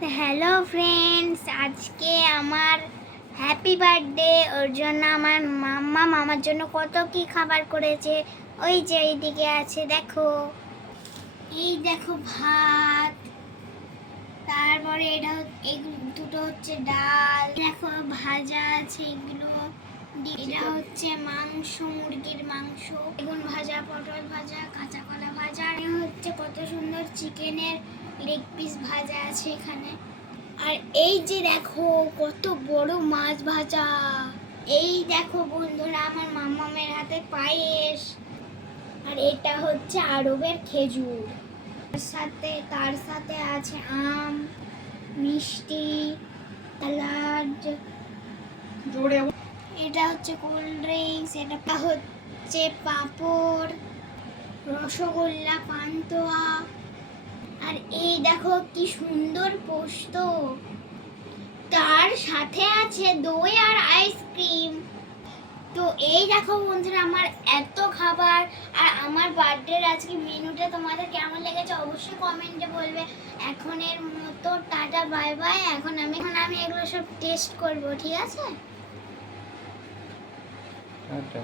Hello friends, আজকে আমার happy birthday. ওর জন্য আমার মামার জন্য কত কি খাবার করেছে। ওই যে এইদিকে আছে, দেখো। এই দেখো ভাত, তারপরে এই দুটো হচ্ছে ডাল, দেখো ভাজা আছে এগুলো। এটা হচ্ছে মাংস, মুরগির মাংস, বেগুন ভাজা, পটল ভাজা, কাঁচা কলা ভাজা। আর হচ্ছে কত সুন্দর চিকেনের লেগ পিস ভাজা আছে এখানে। আর এই যে দেখো কত বড় মাছ ভাজা। এই দেখো বন্ধুরা, আমার মামামের হাতে পায়েস। আর এটা হচ্ছে আরবের খেজুর। তার সাথে আছে আম, মিষ্টি, সালাদ। এটা হচ্ছে কোল্ড ড্রিঙ্কস, এটা হচ্ছে পাঁপড়, রসগোল্লা, পান্তুয়া। আর এই দেখো কি সুন্দর পোস্ত, তার সাথে আছে দই আর আইসক্রিম। তো এই দেখো বন্ধুরা, আমার এত খাবার। আর আমার বার্থডের আজকে মেনুটা তোমাদের কেমন লেগেছে অবশ্যই কমেন্টে বলবে। এখনের মতো টাটা, বাই বাই। এখন আমি এগুলো সব টেস্ট করব, ঠিক আছে? আচ্ছা।